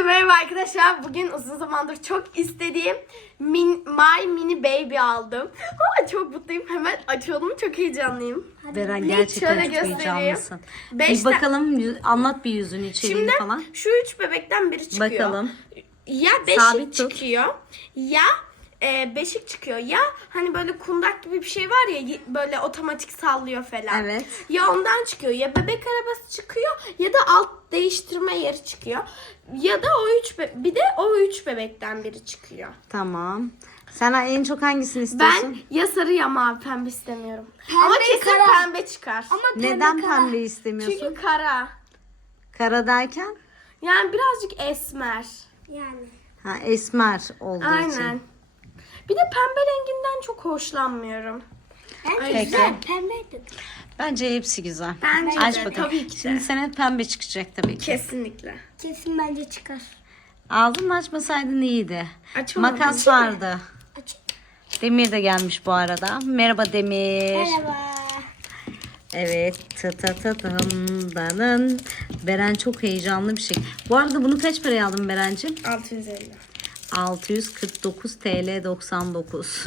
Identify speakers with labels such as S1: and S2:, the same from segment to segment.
S1: Merhaba arkadaşlar. Bugün uzun zamandır çok istediğim My Mini Baby aldım. Çok mutluyum. Hemen açalım. Çok heyecanlıyım.
S2: Beren gerçekten
S1: şöyle
S2: çok
S1: göstereyim.
S2: heyecanlısın.
S1: Beş
S2: Bir bakalım anlat bir yüzünü içeriğini
S1: Şimdi
S2: falan.
S1: şu 3 bebekten biri çıkıyor.
S2: Bakalım.
S1: Ya
S2: Sabit
S1: beşik
S2: tut.
S1: çıkıyor. Ya beşik çıkıyor. Ya hani böyle kundak gibi bir şey var ya böyle otomatik sallıyor falan.
S2: Evet.
S1: Ya ondan çıkıyor. Ya bebek arabası çıkıyor ya da alt değiştirme yeri çıkıyor. Ya da bir de o 3 bebekten biri çıkıyor.
S2: Tamam. Sen en çok hangisini
S1: Ben
S2: istiyorsun?
S1: ya sarı ya mavi, pembe istemiyorum.
S3: Pembe,
S1: Ama kesin
S3: kara.
S1: pembe çıkar.
S3: Ama
S2: Neden
S3: kara.
S2: pembe istemiyorsun?
S1: Çünkü kara.
S2: Kara derken?
S1: Yani birazcık esmer.
S3: Yani.
S2: Ha, esmer olduğu
S1: Aynen.
S2: için.
S1: Bir de pembe renginden çok hoşlanmıyorum.
S3: Bence
S1: Peki.
S3: güzel. Pembeydi.
S2: Bence hepsi güzel.
S1: Bence
S2: Aç
S1: de,
S2: bakalım.
S1: tabii ki de.
S2: Şimdi sana pembe çıkacak tabii ki.
S1: Kesinlikle.
S3: Kesin bence çıkar.
S2: Ağzını açmasaydın iyiydi.
S1: Açamadım.
S2: Makas vardı.
S3: Aç.
S2: Demir de gelmiş bu arada. Merhaba Demir.
S3: Merhaba.
S2: Evet. Danın. Beren çok heyecanlı bir şey. Bu arada bunu kaç paraya aldın Berencim?
S1: 650.
S2: 649 TL 99.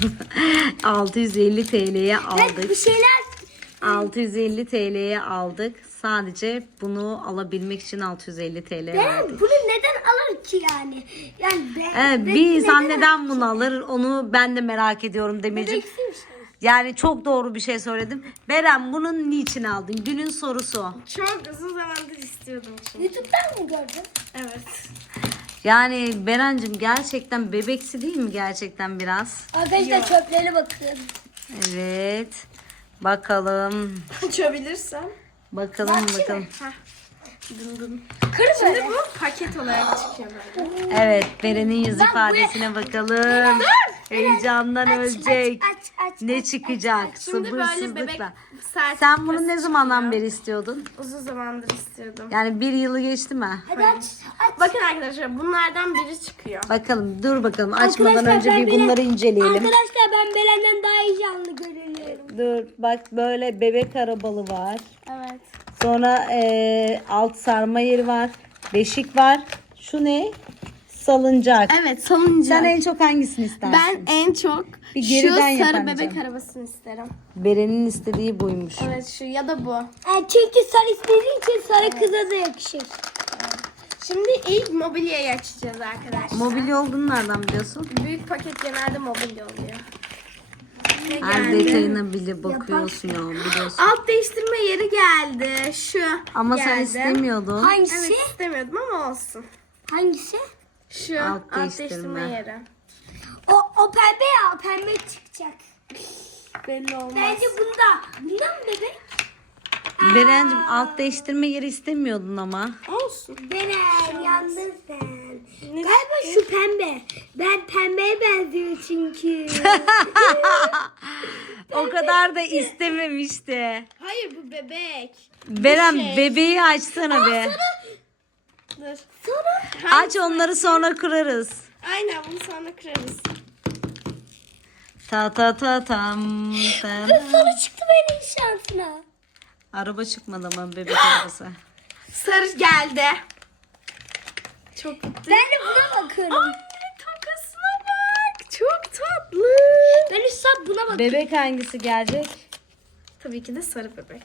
S2: 650 TL'ye aldık.
S3: Bir şeyler
S2: 650 TL'ye aldık. Sadece bunu alabilmek için 650 TL verdik.
S3: ben bunu neden alır ki yani? Yani
S2: Evet, bir insan neden bunu alır onu ben de merak ediyorum Demirciğim.
S3: Gereksiz bir şey.
S2: Yani çok doğru bir şey söyledim. Beren bunun niçin aldın? Günün sorusu o.
S1: Çok uzun zamandır istiyordum çünkü.
S3: YouTube'dan mı gördün?
S1: Evet.
S2: Yani Berencim gerçekten bebeksi değil mi gerçekten biraz?
S3: Arkadaşlar çöplere bakıyorum.
S2: Evet. Bakalım.
S1: Uçabilirsem.
S2: Bakalım bakalım.
S1: Dın dın.
S3: Kır
S1: Şimdi
S3: böyle.
S1: bu paket olarak çıkıyor böyle.
S2: Evet, Beren'in yüz ifadesine bakalım. Heyecandan ölecek.
S3: Aç.
S2: Ne çıkacak?
S1: Şimdi böyle bebek
S2: Sabırsızlıkla.
S1: sertifikası
S2: Sen bunu ne zamandan
S1: çıkıyor.
S2: beri istiyordun?
S1: Uzun zamandır istiyordum.
S2: Yani bir yılı geçti mi?
S3: Hadi aç.
S1: Bakın arkadaşlar bunlardan biri çıkıyor.
S2: Bakalım, dur bakalım. Açmadan
S3: Arkadaşlar,
S2: önce
S3: ben
S2: bir bunları
S3: Beren-
S2: inceleyelim.
S3: Arkadaşlar ben Belen'den daha iyi canlı görünüyorum.
S2: Dur, bak böyle bebek arabalı var.
S1: Evet.
S2: Sonra alt sarma yeri var. Beşik var. Şu ne? Salıncak.
S1: Evet, salıncak.
S2: Sen en çok hangisini istersin?
S1: Ben en çok
S2: Bir
S1: şu
S2: geriden yap
S1: sarı
S2: anneciğim.
S1: bebek arabasını isterim.
S2: Beren'in istediği buymuş.
S1: Evet, şu ya da bu.
S3: Çünkü sarı istediği için sarı kıza da yakışır.
S1: Şimdi ilk mobilyayı açacağız arkadaşlar.
S2: Mobilya olduğunu nereden biliyorsun?
S1: Büyük paket genelde mobilya oluyor. Ne
S2: Her
S1: geldi?
S2: detayına bile bakıyorsun ya biliyorsun.
S1: Alt değiştirme yeri geldi. Şu
S2: Ama
S1: geldi.
S2: sen istemiyordun.
S3: Hangisi?
S1: Evet, istemiyordum ama olsun.
S3: Hangisi?
S1: Şu
S2: Alt
S1: alt
S2: değiştirme.
S1: değiştirme yeri.
S3: O pembe ya. Pembe çıkacak.
S1: Belli olmaz.
S3: Bence bunda. Bunda mı bebek?
S2: Berencim alt değiştirme yeri istemiyordun ama.
S1: Olsun.
S3: Beren yandın sen. Galiba şu pembe. Ben pembeye benziyor çünkü.
S2: O kadar da istememişti.
S1: Hayır, bu bebek.
S2: Beren
S1: şey.
S2: bebeği açsana be.
S1: Dur.
S3: Sonra
S2: Aç onları sonra kurarız.
S1: Aynen, bunu sonra kırarız.
S2: Ta ta ta tam. Ta.
S3: sonra çıktı benim şansına.
S2: Araba çıkmadı ama bebek arabası.
S1: Sarı geldi. Çok mutluyum.
S3: Ben de buna bakıyorum.
S1: Anne, tokasına bak. Çok tatlı.
S3: Ben üstad buna bakıyorum.
S2: Bebek hangisi gelecek?
S1: Tabii ki de sarı bebek.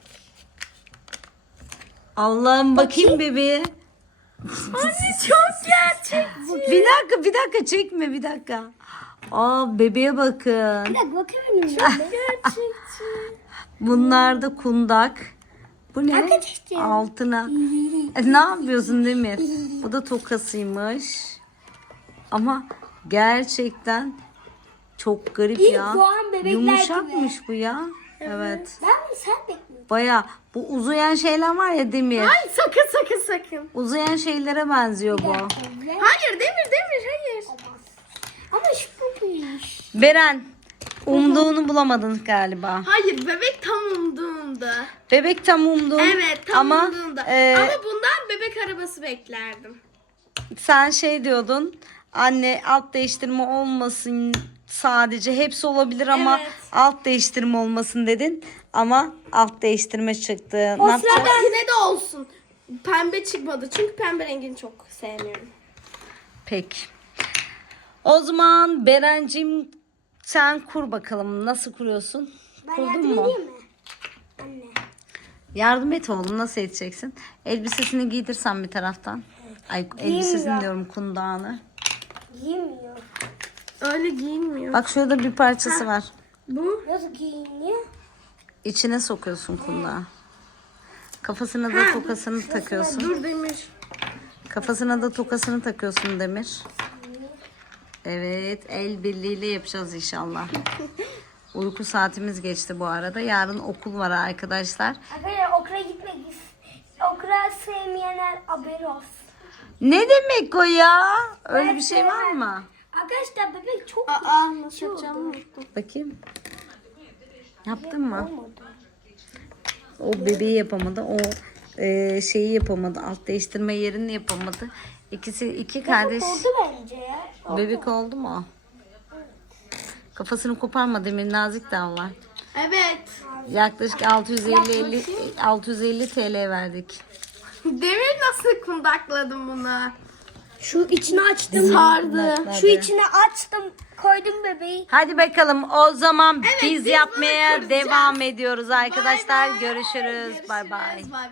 S2: Allah'ım bakayım bebeğe.
S1: Anne, çok gerçek.
S2: Bir dakika çekme bir dakika. Aa bebeğe bakın.
S3: Bir dakika bakabilir miyim?
S1: Gerçekçi.
S2: Bunlar da kundak. Bu ne?
S3: Arkadaşlar.
S2: Altına. Ne yapıyorsun Demir? Bu da tokasıymış. Ama gerçekten çok garip
S3: İlk
S2: ya.
S3: doğan bebekler
S2: Yumuşakmış bu ya. Evet.
S3: Ben bunu sen bekliyorum.
S2: Baya bu uzayan şeyler var ya Demir.
S1: Ay, sakın.
S2: Uzayan şeylere benziyor bu.
S1: Hayır, Demir, hayır.
S3: Ama şu buymuş.
S2: Beren umduğunu bulamadın galiba.
S1: Hayır, bebek tam umduğumda.
S2: Bebek tam umduğun.
S1: Evet, tam
S2: ama,
S1: umduğumda.
S2: e,
S1: Ama bundan bebek arabası beklerdim.
S2: sen şey diyordun. Anne alt değiştirme olmasın sadece. Hepsi olabilir ama
S1: Evet.
S2: alt değiştirme olmasın dedin. Ama alt değiştirme çıktı. Ne yapacağız?
S1: Yine de olsun. Pembe çıkmadı çünkü pembe rengini çok sevmiyorum.
S2: Peki. O zaman Berencim sen kur bakalım. Nasıl kuruyorsun?
S3: Ben
S2: Kurdun
S3: yardım
S2: mu?
S3: edeyim mi? Anne.
S2: Yardım et oğlum. Nasıl edeceksin? Elbisesini giydirsen bir taraftan. Ay elbisesini diyorum, kundağını.
S3: Giymiyor.
S1: Öyle giyinmiyor.
S2: Bak şurada bir parçası var.
S1: Bu
S3: Nasıl giyiniyor?
S2: İçine sokuyorsun kundağı. Kafasına da tokasını takıyorsun.
S1: dur Demir.
S2: Kafasına da tokasını takıyorsun Demir. Evet, el birliğiyle yapacağız inşallah. Uyku saatimiz geçti bu arada. Yarın okul var arkadaşlar.
S3: Arkadaşlar okula gitmek okula sevmeyenler haberi olsun.
S2: Ne demek o ya? Öyle bir şey var mı?
S3: Arkadaşlar bebek çok
S1: Nasıl yapacağımı unuttum.
S2: Bakayım. Yaptın mı? O bebeği yapamadı. O şeyi yapamadı. Alt değiştirme yerini yapamadı. İki kardeş.
S3: oldu bence ya.
S2: Bebek oldu mu? Kafasını koparma Demir, nazik davran.
S1: Evet.
S2: Yaklaşık 650 TL verdik.
S1: Demir nasıl kundakladım bunu?
S3: Şu içini açtım.
S1: Sardı.
S3: Şu içine açtım. Koydum bebeği.
S2: Hadi bakalım o zaman biz
S1: biz bunu
S2: yapmaya
S1: kuracağız.
S2: devam ediyoruz arkadaşlar.
S1: Bay bay.
S2: Görüşürüz. Bay bay.
S1: Görüşürüz. Bay